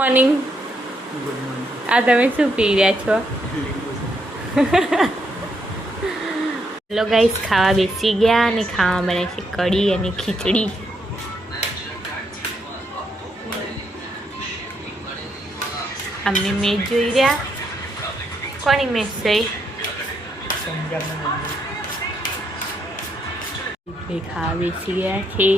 Morning. આ તમે શું પી રહ્યા છો? હેલો ગાઈસ, ખાવા બેસી ગયા અને ખાવા બને છે કઢી અને ખીચડી. અમને મેચ જોઈ રહ્યા. કોની મેચ થઈ? ખાવા બેસી ગયા છે.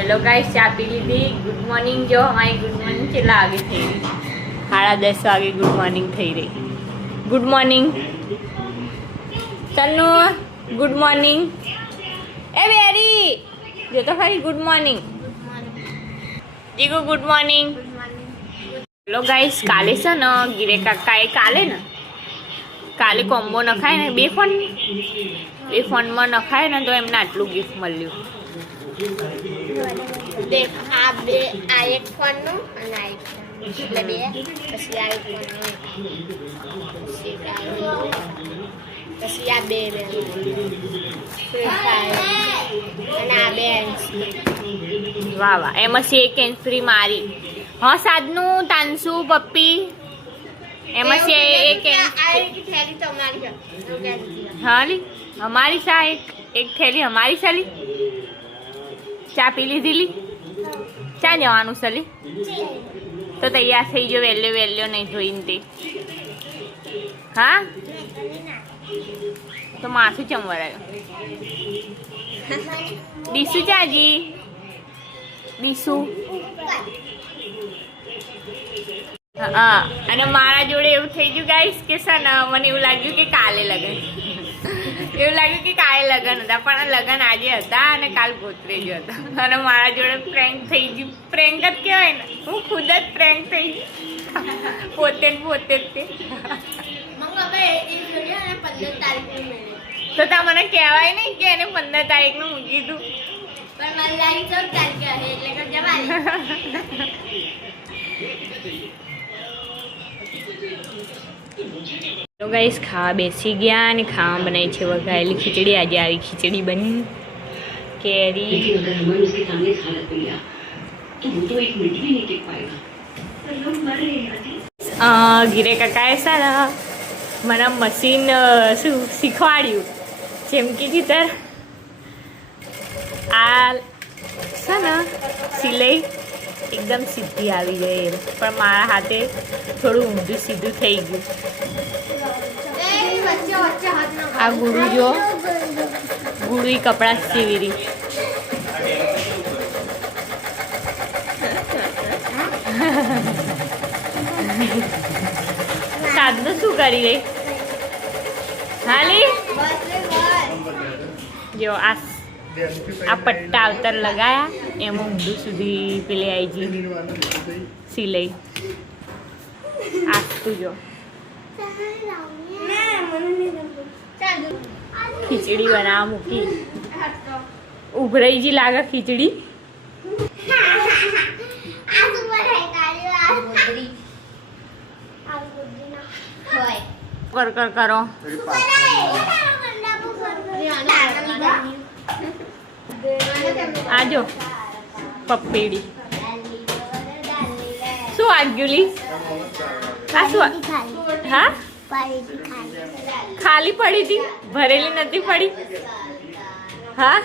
હેલો ગાઈસ, ચા પી લીધી. Good morning. જો અમારી ગુડ મોર્નિંગ કેટલા વાગે થઈ રહી? 10:30 વાગે ગુડ મોર્નિંગ થઈ રહી. Good morning Tannu. Good morning. એ બેરી જો તો ખરી. Good morning Jigu. Good morning. Hello guys, કાલે છે ને ગિરે કાકાએ કાલે કોમ્બો નખાય ને બે ફોનમાં નખાય ને તો એમને આટલું ગિફ્ટ મળ્યું. દેખ આ બે, આ એક ફોનનું અને આ એક ફોન, એટલે બે. પછી આ એક ફોનનું, પછી આ બે અને આ બે. વાહ વાહ. એમાં છે એક હેન્ડ ફ્રી મારી. હા, સાદનું તાનસુ પપ્પી. એમાં છે એક થેલી તમારી હા લી અમારી સા એક થેલી અમારી સાલી. ચા પી લીધી? ચા જવાનું સલી તો તૈયાર થઈ ગયો. વેલ્યો નહીં જોઈને તે. હા, તો માથું ચમવરાયો. દીસુ ચાજી. દીસુ. હા, અને મારા જોડે એવું થઈ ગયું ગાઈસ કે છે ને મને એવું લાગ્યું કે કાલે લગન હતા, પણ લગન આજે હતા અને કાલ ગોત્રેજ હતા. અને મારા જોડે પ્રેન્ક થઈ ગયું. પ્રેન્ક જ કહેવાય ને, હું ખુદ જ પ્રેન્ક થઈ ગઈ પોતે જ તે. તો તા મને કહેવાય નહીં કે એને 15 તારીખનું મૂકી દઉં. પણ મારી લાઈન 14 તારીખે હશે એટલે જવાની. તો ગાઈસ, ખાવા બેસી ગયા અને ખાવા બનાવી છે વઘારેલી ખીચડી. આજે આવી ખીચડી બની. કેરી ગિરે કાકાએ સારા મને મશીન શું શીખવાડ્યું. જેમ કે ચિત્ર આ છે ને સિલાઈ એકદમ સીધી આવી જાય, પણ મારા હાથે થોડું ઊંધું સીધું થઈ ગયું. આ ગુરુ જો ગુરુ કપડા સીવી રહી. સાધનું શું કરી રહી? હાલી જો આ પટ્ટા અવતર લગાયા એમાં ઊંધું સુધી પેલી આવી ગઈ સિલાઈ. આ તું જો ખીચડી બનાવવા મૂકી. ઉભરાઈજી લાગે ખીચડી. કર કરો. આજો પપ્પેડી શું વાગ્યું લી? આ શું? હા, ખાલી પડી હતી, ભરેલી નથી પડી. હા,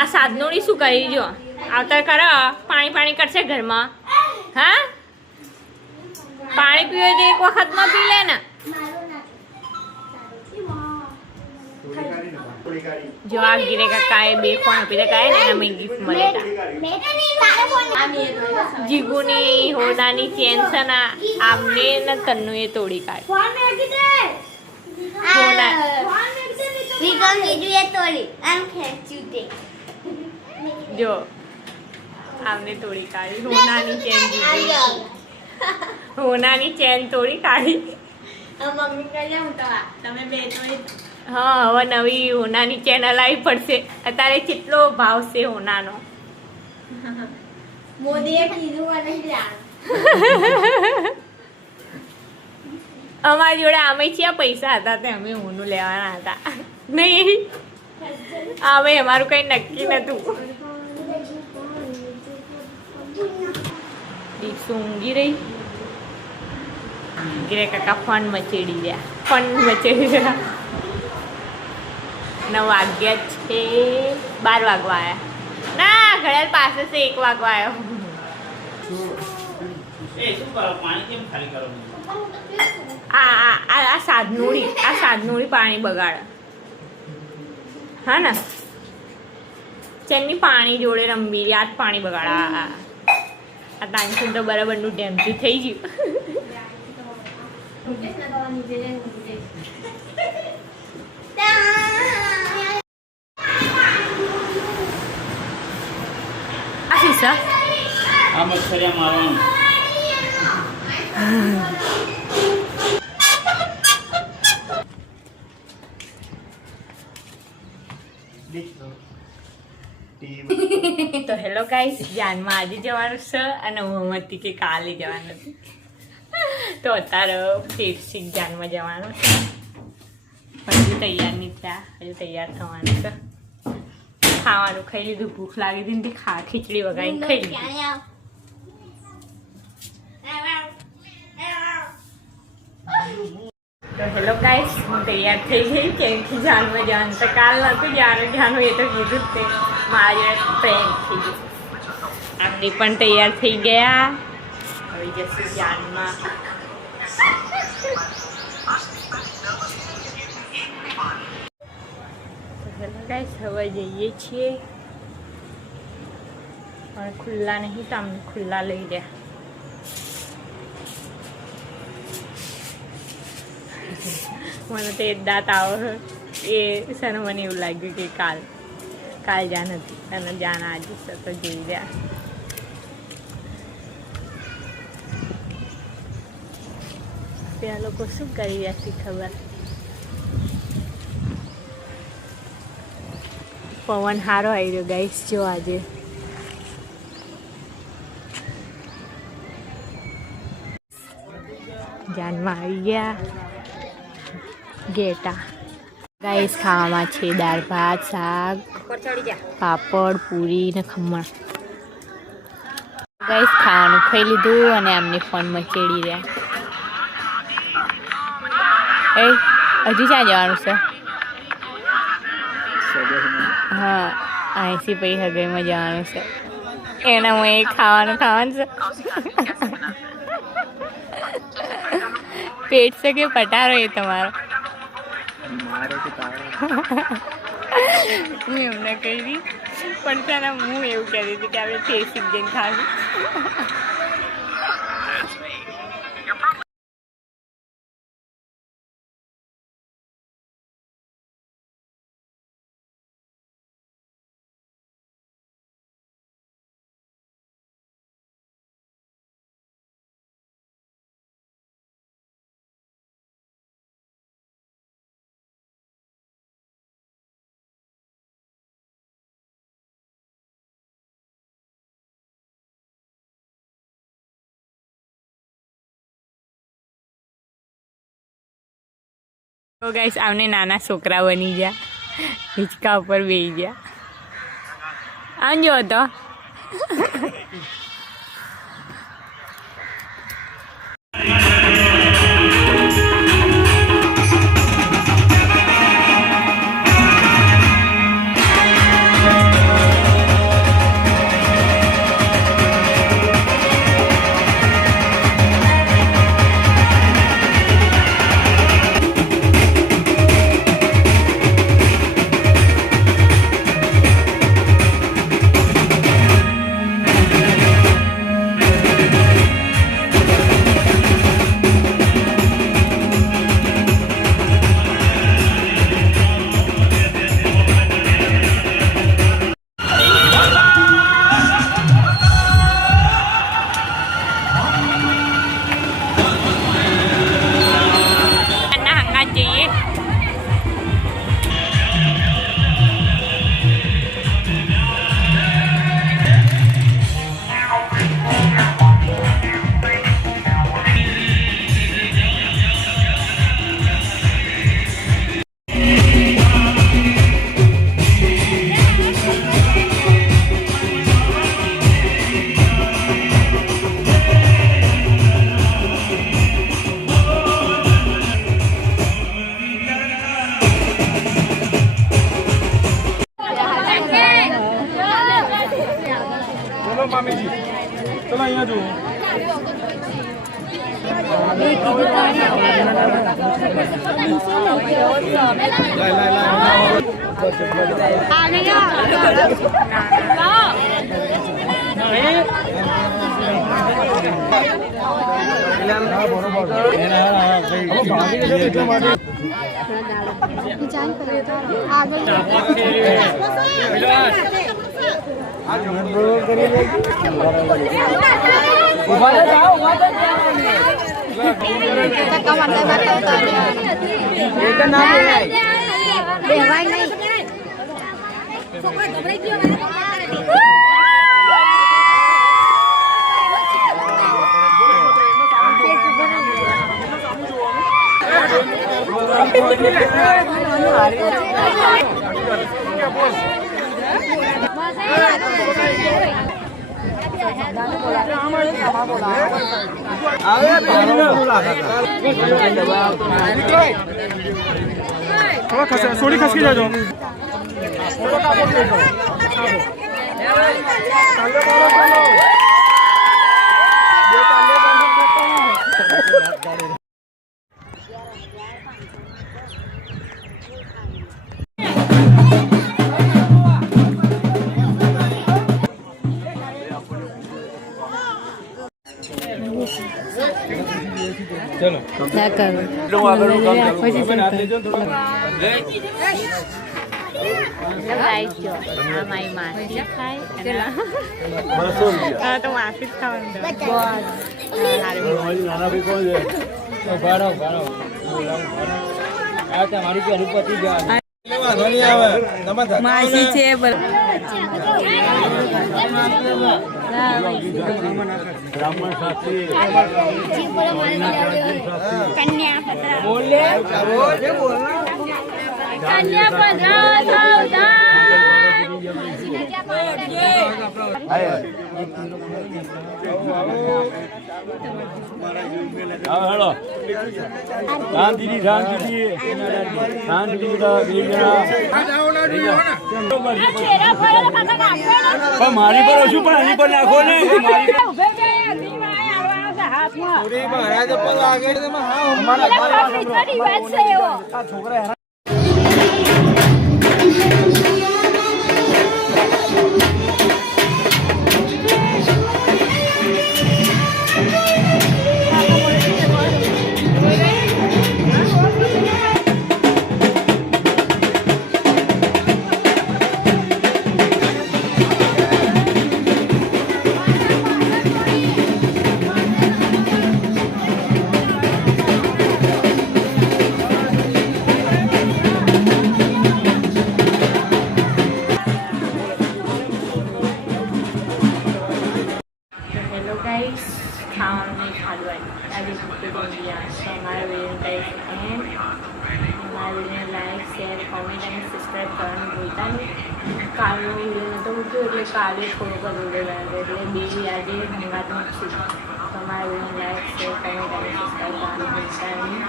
આ સાધનોડી શું કરી જો આવતા કરો પાણી પાણી કરશે ઘરમાં હા પાણી પીવે તો એક વખતમાં પી લે ને જો આ ગીરે કાકાએ 2 ફોન આપી દે કાય ને એના ગિફ્ટ મળે જીગુની હોનાની ચેન છે ને આમને ને તન્નું એ તોડી કાઢ જો આમને તોડી કાઢી હોનાની ચેન હોનાની ચેન તોડી કાઢી હા હવે નવી હોનાની ચેન લાવી પડશે અત્યારે કેટલો ભાવ છે હોનાનો મોદીએ કીધું અમારી જોડે આમે છે પૈસા હતા તે અમે હોનું લેવાના હતા નહીં હવે અમારું કઈ નક્કી નતું દીક્ષુ ઊંઘી રહી ગીરે કાકા ફન મચેડી રહ્યા ફન મચેડી રહ્યા 9 વાગ્યા છે 12 વાગવા આવ્યા ના ઘડિયાળ પાસે છે 1 વાગવા આવ્યો આ સાધનોડી પાણી બગાડે હા ને ચેનની પાણી જોડે રમવી આ જ પાણી બગાડા આ તાનસુન તો બરાબરનું ડેમથી થઈ ગયું આ શીશા આ મચ્છરિયા મારવાનું તો હેલો ગાઈસ જાનમાં આજે જવાનું છે અને હું હતી કે કાલે જવાનું હતું તો અત્યારે ફેરસી જાનમાં જવાનું છે પણ હજુ તૈયાર નહીં થયા હજુ તૈયાર થવાનું છે ખાવાનું ખાઈ લીધું ભૂખ લાગી હતી ને ખીચડી વગાડીને ખાઈ લીધી તો હેલો ગાઈસ હું તૈયાર થઈ ગઈ ક્યાંથી જાનમાં જવાનું તો કાલ નહોતું જાનું એ તો કીધું જ તે મારી ફ્રેન્ડ થઈ ગઈ આમની પણ તૈયાર થઈ ગયા હવે જશું જાનમાં તો હેલો ગાઈસ હવે જઈએ છીએ પણ ખુલ્લા નહીં તો અમને ખુલ્લા લઈ ગયા મને તો એક દાંત આવો એ સને મને એવું લાગ્યું કે કાલ જાન હતી અને જાન આજે છે તો જોઈ રહ્યા ત્યાં લોકો શું કરી રહ્યા છે ખબર પવન સારો આવી રહ્યો ગાઈસ જો આજે જાનમાં આવી ગયા ગેટા ગાઈસ ખાવામાં છે દાળ ભાત શાક પાપડ પૂરી ને ખમણ ગાઈસ ખાવાનું ખાઈ લીધું અને આમને ફોન મચેડી રહ્યા હજુ ક્યાં જવાનું છે હા અહીંથી પછી હગાઈમાં જવાનું છે એના હું ખાવાનું છે પેટ છે કે પટારો એ તમારો હું એમને કહી દી પણ ત્યારે હું એવું કહેતી હતી કે આપણે ફેસિક જઈને ખાવું તો ગાઈસ આવને નાના છોકરા બની ગયા હિંચકા ઉપર બેસી ગયા આવજો તો ચલો મામીજી ચલો અહીંયા જુઓ થોડી ખસકી જાજો ચલો क्या करूं गाइस जो हमारी मासी खाए हाँ तो मासी खाओ मासी છે બ્રાહ્મણ શાસ્ત્રી કન્યા પત્ર બોલે કન્યા પત્ર હેલો શાંતિ શાંતિ શાંતિ મારી પર ઓછું પણ આની પર નાખો ને છોકરા ખાવાનું નહીં ખાધું આજે ભૂખી થઈ ગયા તો અમારા વિડીયો એન્ડ અમારા વિડીયોને લાઈક શેર કોમેન્ટ અને સબસ્ક્રાઈબ કરવાનું ભૂલતા નહીં કાલનો વિડીયો નહોતો મૂક્યો એટલે કાલે થોડોક જ વિડીયો બનાવ્યો એટલે બે આજે હંગાતમાં જ છું તો અમારા વિડીયોને લાઈક શેર કોમેન્ટ અને સબસ્ક્રાઈબ કરવાનું ભૂલતા નહીં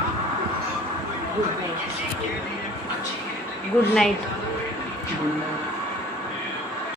ગુડ નાઇટ ગુડ નાઇટ